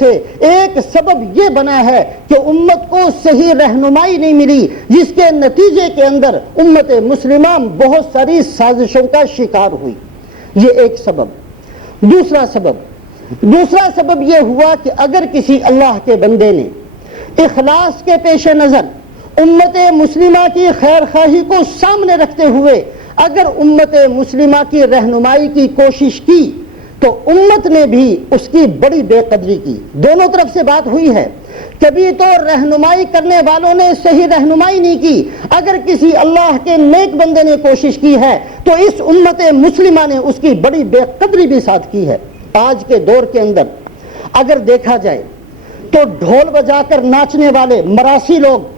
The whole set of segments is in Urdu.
سے ایک سبب یہ بنا ہے کہ امت کو صحیح رہنمائی نہیں ملی، جس کے نتیجے کے اندر امت مسلمہ بہت ساری سازشوں کا شکار ہوئی۔ یہ ایک سبب۔ دوسرا سبب یہ ہوا کہ اگر کسی اللہ کے بندے نے اخلاص کے پیش نظر امت مسلمہ کی خیر خواہی کو سامنے رکھتے ہوئے اگر امت مسلمہ کی رہنمائی کی کوشش کی تو امت نے بھی اس کی بڑی بے قدری کی۔ دونوں طرف سے بات ہوئی ہے۔ کبھی تو رہنمائی کرنے والوں نے صحیح رہنمائی نہیں کی، اگر کسی اللہ کے نیک بندے نے کوشش کی ہے تو اس امت مسلمہ نے اس کی بڑی بے قدری بھی ساتھ کی ہے۔ آج کے دور کے اندر اگر دیکھا جائے تو ڈھول بجا کر ناچنے والے مراسی لوگ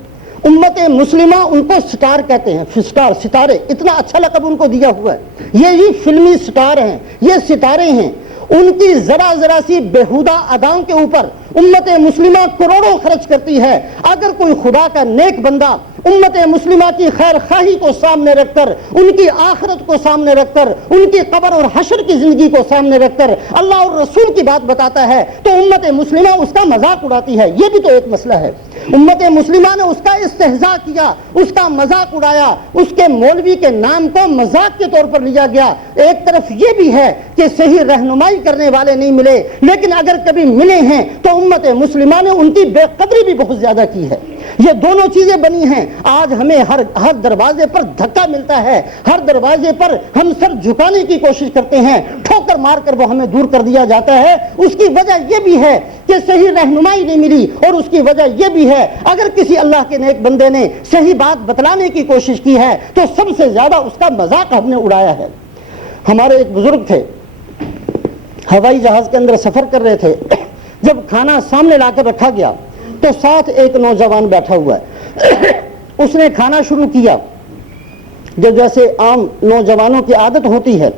امت مسلمہ ان کو سٹار کہتے ہیں۔ ستارے، اتنا اچھا لقب ان کو دیا ہوا ہے۔ یہ فلمی سٹار ہیں، یہ ستارے ہیں۔ ان کی ذرا سی بےہودہ اداؤں کے اوپر امت مسلمہ کروڑوں خرچ کرتی ہے۔ اگر کوئی خدا کا نیک بندہ امت مسلمہ کی خیر خواہی کو سامنے رکھ کر، ان کی آخرت کو سامنے رکھ کر، ان کی قبر اور حشر کی زندگی کو سامنے رکھ کر اللہ اور رسول کی بات بتاتا ہے تو امت مسلمہ اس کا مذاق اڑاتی ہے۔ یہ بھی تو ایک مسئلہ ہے۔ امت مسلمہ نے اس کا استہزاء کیا، اس کا مذاق اڑایا، اس کے مولوی کے نام کو مذاق کے طور پر لیا گیا۔ ایک طرف یہ بھی ہے کہ صحیح رہنمائی کرنے والے نہیں ملے، لیکن اگر کبھی ملے ہیں تو امت مسلمہ نے ان کی بے قدری بھی بہت زیادہ کی ہے۔ یہ دونوں چیزیں بنی ہیں۔ آج ہمیں ہر دروازے پر دھکا ملتا ہے، ہر دروازے پر ہم سر جھکانے کی کوشش کرتے ہیں، ٹھوکر مار کر وہ ہمیں دور کر دیا جاتا ہے۔ اس کی وجہ یہ بھی ہے کہ صحیح رہنمائی نہیں ملی، اور اس کی وجہ یہ بھی ہے اگر کسی اللہ کے نیک بندے نے صحیح بات بتلانے کی کوشش کی ہے تو سب سے زیادہ اس کا مذاق ہم نے اڑایا ہے۔ ہمارے ایک بزرگ تھے، ہوائی جہاز کے اندر سفر کر رہے تھے، جب کھانا سامنے لا کر رکھا گیا تو ساتھ ایک نوجوان بیٹھا ہوا ہے۔ اس نے کھانا شروع کیا، جیسے عام نوجوانوں کی عادت ہوتی ہے،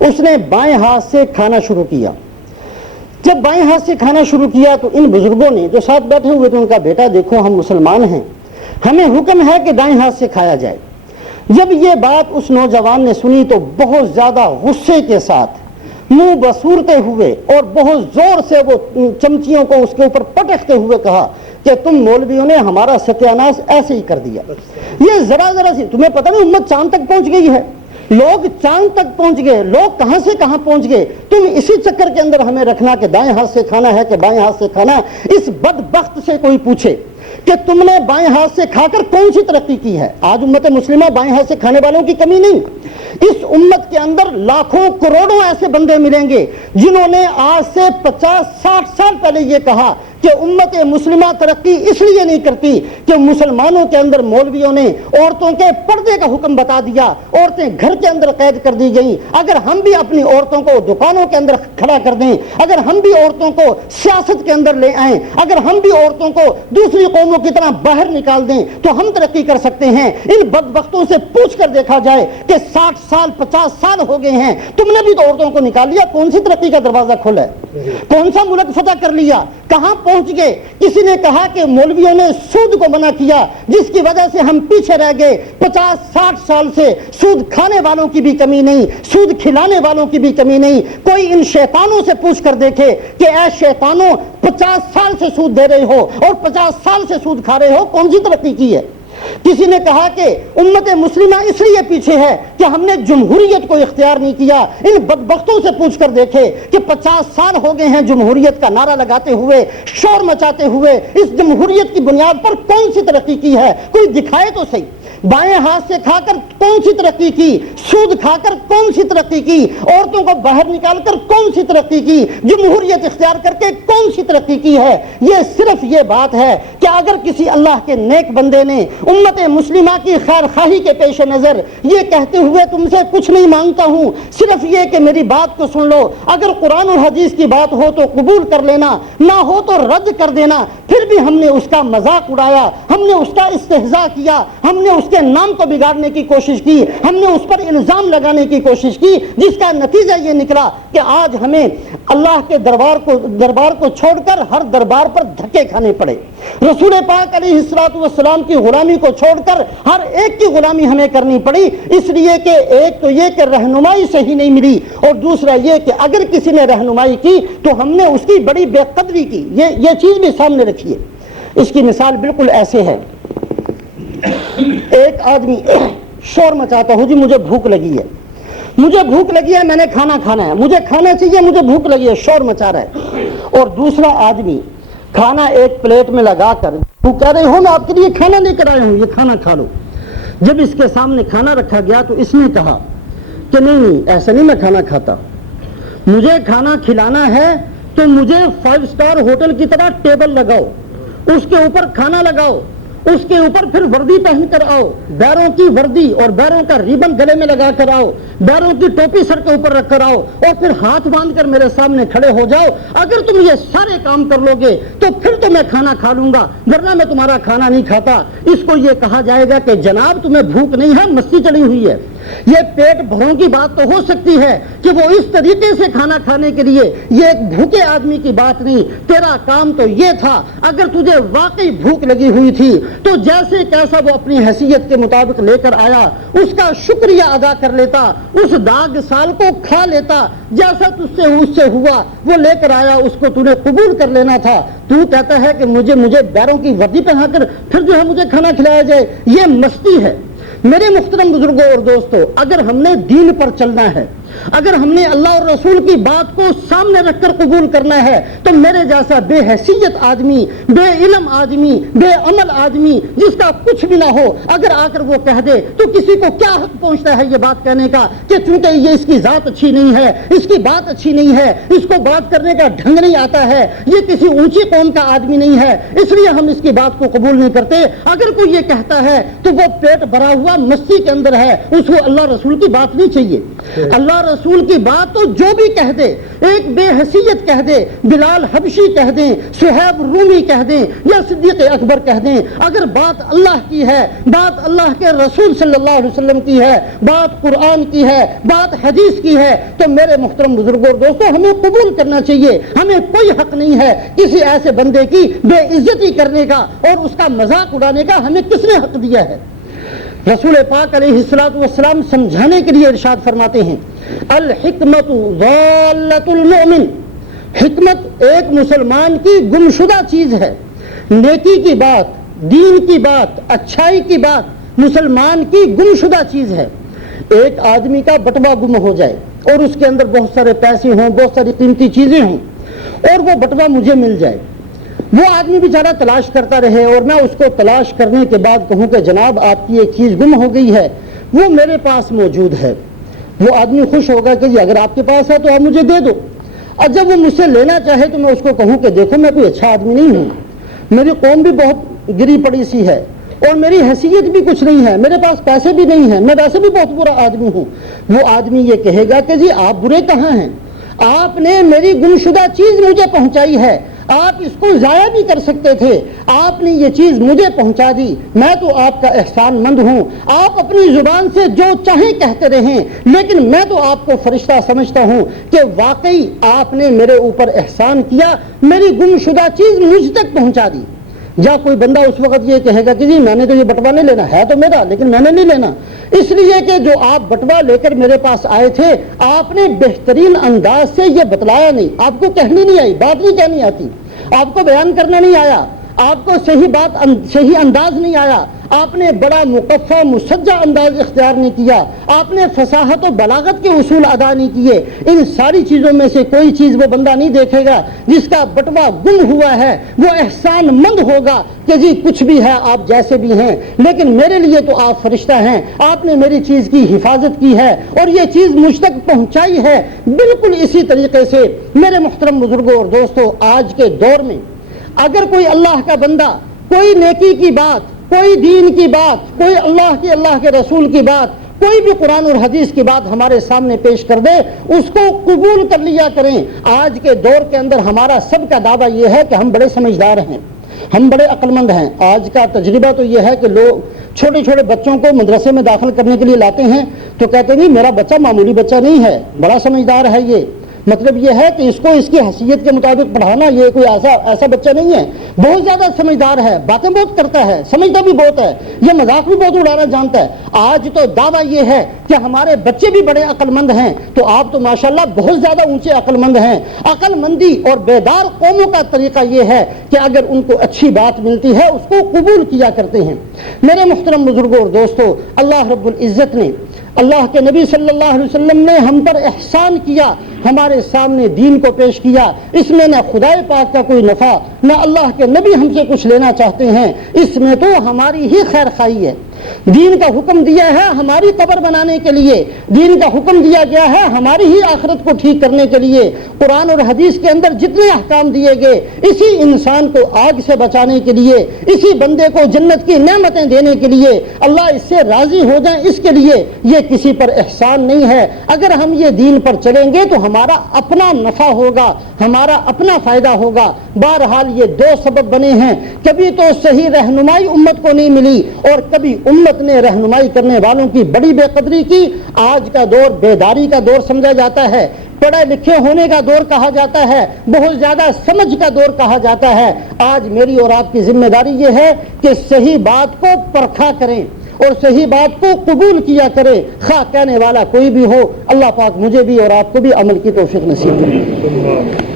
اس نے بائیں ہاتھ سے کھانا شروع کیا۔ جب بائیں ہاتھ سے کھانا شروع کیا تو ان بزرگوں نے جو ساتھ بیٹھے ہوئے تھے ان کا بیٹا دیکھو ہم مسلمان ہیں، ہمیں حکم ہے کہ دائیں ہاتھ سے کھایا جائے۔ جب یہ بات اس نوجوان نے سنی تو بہت زیادہ غصے کے ساتھ منہ بسورتے ہوئے اور بہت زور سے وہ چمچیوں کو اس کے اوپر پٹکتے ہوئے کہا کہ تم مولویوں نے ہمارا ستیاناش ایسے ہی کر دیا۔ یہ ذرا سی، تمہیں پتہ نہیں امت چاند تک پہنچ گئی ہے، لوگ چاند تک پہنچ گئے، لوگ کہاں سے کہاں پہنچ گئے، تم اسی چکر کے اندر ہمیں رکھنا کہ دائیں ہاتھ سے کھانا ہے کہ بائیں ہاتھ سے کھانا ہے۔ اس بدبخت سے کوئی پوچھے کہ تم نے بائیں ہاتھ سے کھا کر کون سی ترقی کی ہے؟ آج امت مسلمہ بائیں ہاتھ سے کھانے والوں کی کمی نہیں۔ اس امت کے اندر لاکھوں کروڑوں ایسے بندے ملیں گے جنہوں نے آج سے 50-60 سال پہلے یہ کہا کہ امت مسلمہ ترقی اس لیے نہیں کرتی کہ مسلمانوں کے اندر مولویوں نے عورتوں کے پردے کا حکم بتا دیا، عورتیں گھر کے اندر قید کر دی گئیں۔ اگر ہم بھی اپنی عورتوں کو دکانوں کے اندر کھڑا کر دیں، اگر ہم بھی عورتوں کو سیاست کے اندر لے آئیں، اگر ہم بھی عورتوں کو دوسری قوموں کی طرح باہر نکال دیں تو ہم ترقی کر سکتے ہیں۔ ان بدبختوں سے پوچھ کر دیکھا جائے کہ 60 سال 50 سال ہو گئے ہیں، تم نے بھی تو عورتوں کو نکال لیا، کون سی ترقی کا دروازہ کھولا ہے؟ کون سا ملک فتح کر لیا؟ کہاں پہنچ گئے؟ کسی نے کہا کہ مولویوں نے سود کو منع کیا جس کی وجہ سے ہم پیچھے رہ گئے۔ 50-60 سال سے سود کھانے والوں کی بھی کمی نہیں، سود کھلانے والوں کی بھی کمی نہیں۔ کوئی ان شیطانوں سے پوچھ کر دیکھے کہ اے شیطانوں، 50 سال سے سود دے رہے ہو اور 50 سال سے سود کھا رہے ہو، کون سی ترقی کی ہے؟ کسی نے کہا کہ امت مسلمہ اس لیے پیچھے ہے کہ ہم نے جمہوریت کو اختیار نہیں کیا۔ ان بدبختوں سے پوچھ کر دیکھے کہ 50 سال ہو گئے ہیں جمہوریت کا نعرہ لگاتے ہوئے، شور مچاتے ہوئے، اس جمہوریت کی بنیاد پر کون سی ترقی کی ہے؟ کوئی دکھائے تو صحیح۔ بائیں ہاتھ سے کھا کر کون سی ترقی کی؟ سود کھا کر کون سی ترقی کی؟ عورتوں کو باہر نکال کر کون سی ترقی کی؟ جمہوریت اختیار کر کے کون سی ترقی کی ہے؟ یہ صرف یہ بات ہے کہ اگر کسی اللہ کے نیک بندے نے امت مسلمہ کی خیر خواہی کے پیش نظر یہ کہتے ہوئے تم سے کچھ نہیں مانگتا ہوں، صرف یہ کہ میری بات کو سن لو، اگر قرآن اور حدیث کی بات ہو تو قبول کر لینا، نہ ہو تو رد کر دینا، پھر بھی ہم نے اس کا مذاق اڑایا، ہم نے اس کا استہزاء کیا، ہم نے اس کے نام کو بگاڑنے کی کوشش کی، ہم نے اس پر الزام لگانے کی کوشش کی، جس کا نتیجہ یہ نکلا کہ آج ہمیں اللہ کے دربار کو چھوڑ کر ہر دربار پر دھکے کھانے پڑے۔ رسول پاک علیہ الصلوۃ والسلام کی غلامی کو چھوڑ کر ہر ایک کی غلامی ہمیں کرنی پڑی، اس لیے کہ ایک تو یہ کہ رہنمائی صحیح نہیں ملی، اور دوسرا یہ کہ اگر کسی نے رہنمائی کی تو ہم نے اس کی بڑی بے قدری کی۔ یہ چیز بھی سامنے رکھیے۔ اس کی مثال بالکل ایسے ہے، ایک آدمی شور مچاتا ہو، جی مجھے بھوک لگی ہے، مجھے بھوک لگی ہے، میں نے کھانا کھانا ہے، مجھے کھانا چاہیے، مجھے بھوک لگی ہے، شور مچا رہا ہے۔ اور دوسرا آدمی کھانا ایک پلیٹ میں لگا کر وہ کہہ رہے ہو میں آپ کے لیے کھانا لے کر آیا ہوں، یہ کھانا کھا لو۔ جب اس کے سامنے کھانا رکھا گیا تو اس نے کہا کہ نہیں ایسا نہیں، میں کھانا کھاتا، مجھے کھانا کھلانا ہے تو مجھے 5 اسٹار ہوٹل کی طرح ٹیبل لگاؤ، اس کے اوپر کھانا لگاؤ، اس کے اوپر پھر وردی پہن کر آؤ، بیروں کی وردی اور بیروں کا ریبن گلے میں لگا کر آؤ، بیروں کی ٹوپی سر کے اوپر رکھ کر آؤ، اور پھر ہاتھ باندھ کر میرے سامنے کھڑے ہو جاؤ۔ اگر تم یہ سارے کام کر لو گے تو پھر تو میں کھانا کھا لوں گا، ورنہ میں تمہارا کھانا نہیں کھاتا۔ اس کو یہ کہا جائے گا کہ جناب تمہیں بھوک نہیں ہے، مستی چڑھی ہوئی ہے۔ یہ پیٹ بھروں کی بات تو ہو سکتی ہے کہ وہ اس طریقے سے کھانا کھانے کے لیے، یہ ایک بھوکے آدمی کی بات نہیں۔ تیرا کام تو یہ تھا، اگر تجھے واقعی بھوک لگی ہوئی تھی تو جیسے کیسا وہ اپنی حیثیت کے مطابق لے کر آیا اس کا شکریہ ادا کر لیتا، اس داغ سال کو کھا لیتا، جیسا تجھ سے اس سے ہوا وہ لے کر آیا، اس کو تو نے قبول کر لینا تھا۔ تو کہتا ہے کہ مجھے بیروں کی وردی پہنا کر پھر جو ہے مجھے کھانا کھلایا جائے، یہ مستی ہے۔ میرے محترم بزرگوں اور دوستو، اگر ہم نے دین پر چلنا ہے، اگر ہم نے اللہ اور رسول کی بات کو سامنے رکھ کر قبول کرنا ہے، تو میرے جیسا بے حیثیت آدمی، بے علم آدمی، بے عمل آدمی جس کا کچھ بھی نہ ہو، اگر آ کر وہ کہہ دے تو کسی کو کیا حق پہنچتا ہے یہ بات کہنے کا کہ چونکہ یہ اس کی ذات اچھی نہیں ہے، اس کی بات اچھی نہیں ہے، اس کو بات کرنے کا ڈھنگ نہیں آتا ہے، یہ کسی اونچی قوم کا آدمی نہیں ہے، اس لیے ہم اس کی بات کو قبول نہیں کرتے۔ اگر کوئی یہ کہتا ہے تو وہ پیٹ بھرا ہوا مستی کے اندر ہے، اس کو اللہ رسول کی بات نہیں چاہیے۔ اللہ رسول کی بات تو جو بھی کہہ دے، ایک بے حیثیت کہہ دے، بلال حبشی کہہ دیں، صہیب رومی کہہ دیں یا صدیق اکبر کہہ دیں، اگر بات اللہ کی ہے، بات اللہ کے رسول صلی اللہ علیہ وسلم کی ہے، بات قرآن کی ہے، بات حدیث کی ہے، تو میرے محترم بزرگوں اور دوستوں ہمیں قبول کرنا چاہیے۔ ہمیں کوئی حق نہیں ہے کسی ایسے بندے کی بے عزتی کرنے کا اور اس کا مذاق اڑانے کا۔ ہمیں کس نے حق دیا ہے؟ رسول پاک علیہ الصلوۃ والسلام سمجھانے کے لیے ارشاد فرماتے ہیں، الحکمت ضالۃ المؤمن، حکمت ایک مسلمان کی گمشدہ چیز ہے۔ نیکی کی بات، دین کی بات، اچھائی کی بات مسلمان کی گمشدہ چیز ہے۔ ایک آدمی کا بٹوا گم ہو جائے اور اس کے اندر بہت سارے پیسے ہوں، بہت ساری قیمتی چیزیں ہوں، اور وہ بٹوا مجھے مل جائے، وہ آدمی بیچارہ تلاش کرتا رہے اور میں اس کو تلاش کرنے کے بعد کہوں کہ جناب آپ کی ایک چیز گم ہو گئی ہے، وہ میرے پاس موجود ہے، وہ آدمی خوش ہوگا کہ جی اگر آپ کے پاس ہے تو آپ مجھے دے دو۔ اور جب وہ مجھ سے لینا چاہے تو میں اس کو کہوں کہ دیکھو میں کوئی اچھا آدمی نہیں ہوں، میری قوم بھی بہت گری پڑی سی ہے اور میری حیثیت بھی کچھ نہیں ہے، میرے پاس پیسے بھی نہیں ہیں، میں ویسے بھی بہت برا آدمی ہوں۔ وہ آدمی یہ کہے گا کہ جی آپ برے کہاں ہیں، آپ نے میری گمشدہ چیز مجھے پہنچائی ہے، آپ اس کو ضائع بھی کر سکتے تھے، آپ نے یہ چیز مجھے پہنچا دی، میں تو آپ کا احسان مند ہوں، آپ اپنی زبان سے جو چاہیں کہتے رہیں، لیکن میں تو آپ کو فرشتہ سمجھتا ہوں کہ واقعی آپ نے میرے اوپر احسان کیا، میری گمشدہ چیز مجھ تک پہنچا دی۔ یا کوئی بندہ اس وقت یہ کہے گا کہ جی میں نے تو یہ بٹوا نہیں لینا ہے، تو میرا، لیکن میں نے نہیں لینا، اس لیے کہ جو آپ بٹوا لے کر میرے پاس آئے تھے آپ نے بہترین انداز سے یہ بتلایا نہیں، آپ کو کہنی نہیں آئی، بات نہیں کہنی آتی، آپ کو بیان کرنا نہیں آیا، آپ کو صحیح انداز نہیں آیا، آپ نے بڑا مقفع مسجع انداز اختیار نہیں کیا، آپ نے فصاحت و بلاغت کے اصول ادا نہیں کیے۔ ان ساری چیزوں میں سے کوئی چیز وہ بندہ نہیں دیکھے گا جس کا بٹوا گم ہوا ہے، وہ احسان مند ہوگا کہ جی کچھ بھی ہے آپ جیسے بھی ہیں، لیکن میرے لیے تو آپ فرشتہ ہیں، آپ نے میری چیز کی حفاظت کی ہے اور یہ چیز مجھ تک پہنچائی ہے۔ بالکل اسی طریقے سے میرے محترم بزرگوں اور دوستوں، آج کے دور میں اگر کوئی اللہ کا بندہ کوئی نیکی کی بات، کوئی دین کی بات، کوئی اللہ کے رسول کی بات، کوئی بھی قرآن اور حدیث کی بات ہمارے سامنے پیش کر دے، اس کو قبول کر لیا کریں۔ آج کے دور کے اندر ہمارا سب کا دعویٰ یہ ہے کہ ہم بڑے سمجھدار ہیں، ہم بڑے عقل مند ہیں۔ آج کا تجربہ تو یہ ہے کہ لوگ چھوٹے چھوٹے بچوں کو مدرسے میں داخل کرنے کے لیے لاتے ہیں تو کہتے ہیں میرا بچہ معمولی بچہ نہیں ہے، بڑا سمجھدار ہے، یہ مطلب یہ ہے کہ اس کو اس کی حیثیت کے مطابق پڑھانا، یہ کوئی ایسا بچہ نہیں ہے بہت زیادہ سمجھدار ہے، باتیں بہت کرتا ہے، سمجھتا بھی بہت ہے، یہ مذاق بھی بہت اڑانا جانتا ہے۔ آج تو دعویٰ یہ ہے کہ ہمارے بچے بھی بڑے عقل مند ہیں، تو آپ تو ماشاءاللہ بہت زیادہ اونچے عقل مند ہیں۔ عقل مندی اور بیدار قوموں کا طریقہ یہ ہے کہ اگر ان کو اچھی بات ملتی ہے اس کو قبول کیا کرتے ہیں۔ میرے محترم بزرگوں اور دوستو، اللہ رب العزت نے، اللہ کے نبی صلی اللہ علیہ وسلم نے ہم پر احسان کیا، ہمارے سامنے دین کو پیش کیا۔ اس میں نہ خدائے پاک کا کوئی نفع، نہ اللہ کے نبی ہم سے کچھ لینا چاہتے ہیں، اس میں تو ہماری ہی خیر خواہی ہے۔ دین کا حکم دیا ہے ہماری قبر بنانے کے لیے، دین کا حکم دیا گیا ہے ہماری ہی آخرت کو ٹھیک کرنے کے لیے۔ قرآن اور حدیث کے اندر جتنے احکام دیے گئے، اسی انسان کو آگ سے بچانے کے لیے، اسی بندے کو جنت کی نعمتیں دینے کے لیے، اللہ اس سے راضی ہو جائیں اس کے لیے، یہ کسی پر احسان نہیں ہے۔ اگر ہم یہ دین پر چلیں گے تو ہمارا اپنا نفع ہوگا، ہمارا اپنا فائدہ ہوگا۔ بہرحال یہ دو سبب بنے ہیں، کبھی تو صحیح رہنمائی امت کو نہیں ملی، اور کبھی امت نے رہنمائی کرنے والوں کی بڑی بے قدری کی۔ آج کا دور بیداری کا دور سمجھا جاتا ہے، پڑھے لکھے ہونے کا دور کہا جاتا ہے، بہت زیادہ سمجھ کا دور کہا جاتا ہے۔ آج میری اور آپ کی ذمہ داری یہ ہے کہ صحیح بات کو پرکھا کریں اور صحیح بات کو قبول کیا کریں، خواہ کہنے والا کوئی بھی ہو۔ اللہ پاک مجھے بھی اور آپ کو بھی عمل کی توفیق نصیب کرے۔